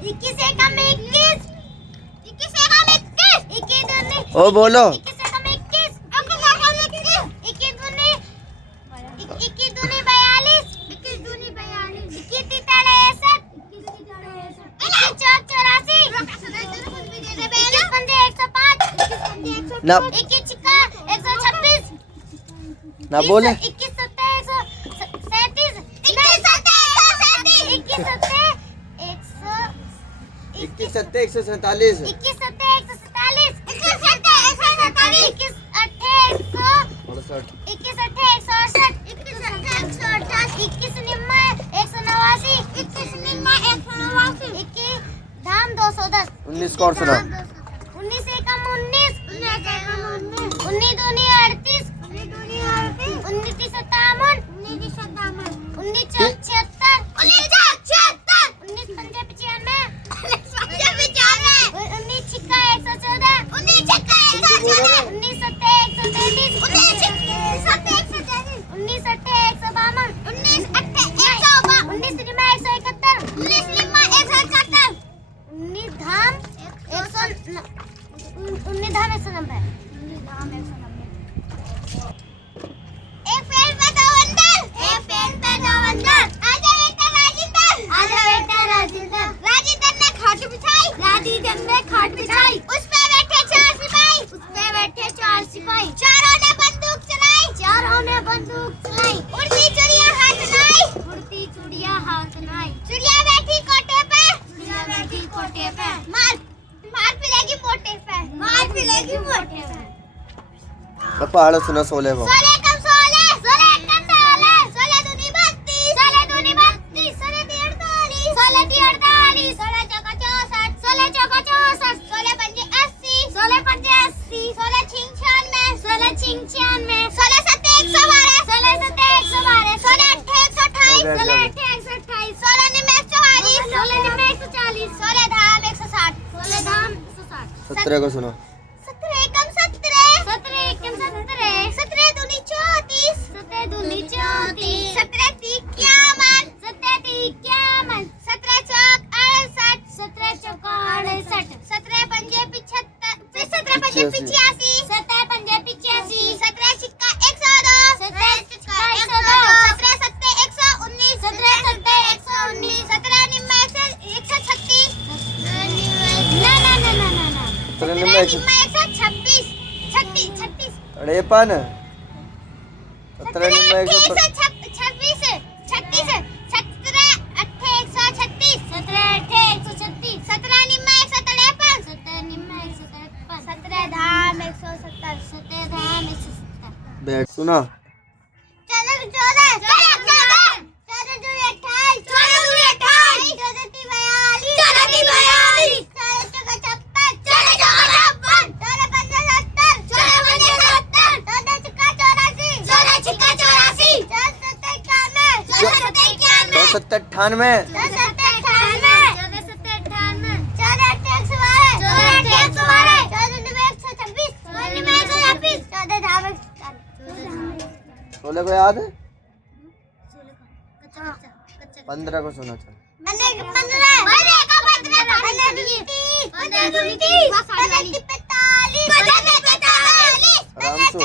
21 एकम 21, 21 एकम 21, 21 दूनी, ओ बोलो 21 एकम 21, 21 दूनी 42, 21 दूनी 42, 21 तीन 63, 21 चौक 84, 21 पंजे 105, 21 ना 21 छिक्का 126, ना बोले 21 सत्ते 137, 21 सत्ते 21 सत्ते 147, 21 सत्ते 147, 21 सत्ते 147, 21 अट्ठे 100, 21 अट्ठे 168, 21 अट्ठे 168, 21 निम्मा 189, 21 निम्मा 189, 21 धाम 210, 19 कौन सुना 19 एकम 19, 19 दूनी 38, 19 तीन 57, 19 चौक 76, 19 पंजे 95, 19 छिक्का 114, 19 सत्ते 133, 19 अट्ठे 152, 19 निम्मा 171, 19 धाम 190, 19 धाम 190, एक पेड़ पे दो बंदर, आजा बेटा राजिंदर, राजिंदर ने खाट बिछाई, उस पे बैठे 4 सिपाही, चारों ने बंदूक चलाई, उड़ती चुड़िया हाथ लाई, चिड़िया बैठी कोटे पे, मार पिलेगी मोटे पे, पहाड़ सुना 16 को 16 एकम 16, 16 एकम 16, 16 दूनी 32, 16 दूनी 32, 16 ती 48, 16 ती 48, 16 चौका 64, 16 चौका 64, 16 पंजे 80, 16 पंजे 80, 16 छिंग 96, 16 सत्ते 112, 16 सत्ते 112, 16 अट्ठे 128, 16 अट्ठे 128, 16 निम्मे 144, 16 निम्मे 140, 16 धाम 160, 16 धाम 160, 17 को सुनो 17 एकम 17, 17 एकम 17, 17 दूनी 34, 17 दूनी 34, 17 ती 51, 17 चौक 68, 17 चौक 68, 17 पंजे 75, 17 पंजे 85, 17 पंजे 85, 17 छिक्का 102, 17 छिक्का 102, 17 सत्ते 119, 17 सत्ते 119, 17 निम्मा 136, ना 17 निम्मा निम्मा 126, 36 अरे पान 17 निम्मा 100 बैठ सुना सत्तर 98 16 को याद है 15 को सुना चल आराम से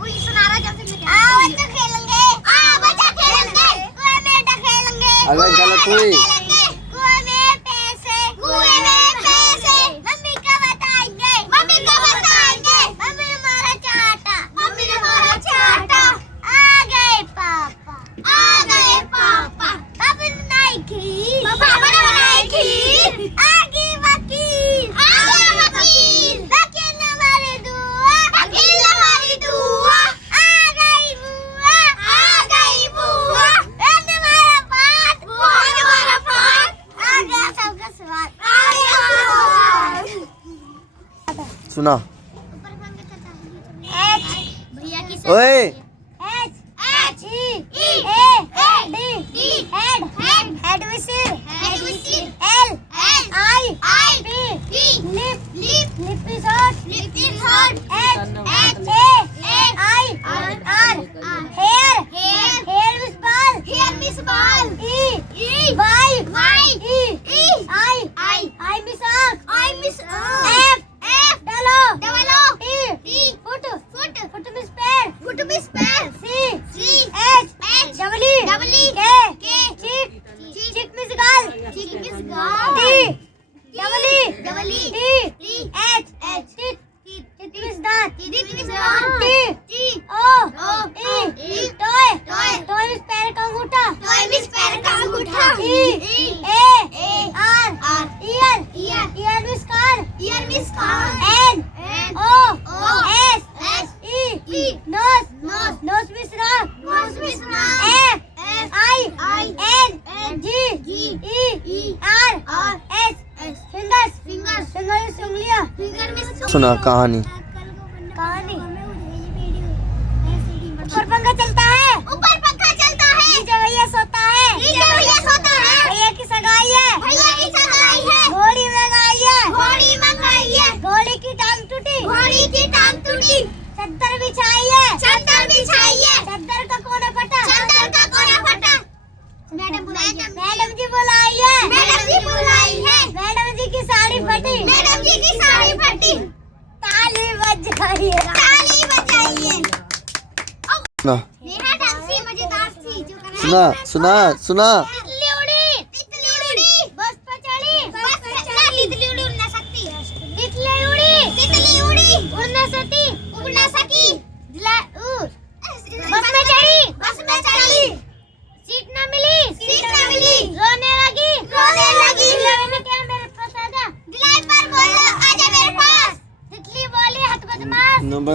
वही सुनारा जैसे बच्चा खेलेंगे, अगर गलत हुई कुएं में पैसे, मम्मी को बताएंगे, मम्मी ने मारा चाटा, आ गए पापा, पापा ने बनाई खीर, आगे वकील, वकील हमारी दुआ, आ गई बुआ, हमारा बात, आ गया सबका स्वाद, सुना ओए H E A D head whistle L I P lip episode H A I R hair miss ball E Y I miss F double O T foot miss pair C H double E K chick miss gall D double E T H tit miss dant T O E toy miss पैर का अंगूठा E A R ear miss car N O S E nose miss rock F I N G E R S fingers उंगलियां सुना कहानी ऊपर पंखा चलता है नीचे भैया सोता है भैया की सगाई है घोड़ी मंगाई है घोड़ी की टांग टूटी चद्दर बिछाई है चद्दर का कोना फटा मैडम जी बुलाई है मैडम जी की साड़ी फटी ताली बजाइए सुना नेहा ढंग से मजेदार थी जो करना सुना तितली उड़ी बस पे चढ़ी तितली उड़ी उड़ ना सकती उड़ ना सकी बस में चढ़ी सीट ना मिली रोने लगी में क्या मेरे पास आजा आजा मेरे पास तितली बोली हट बदमाश नंबर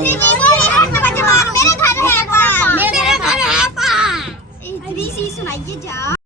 मेरे घर है पास सुनाइए जा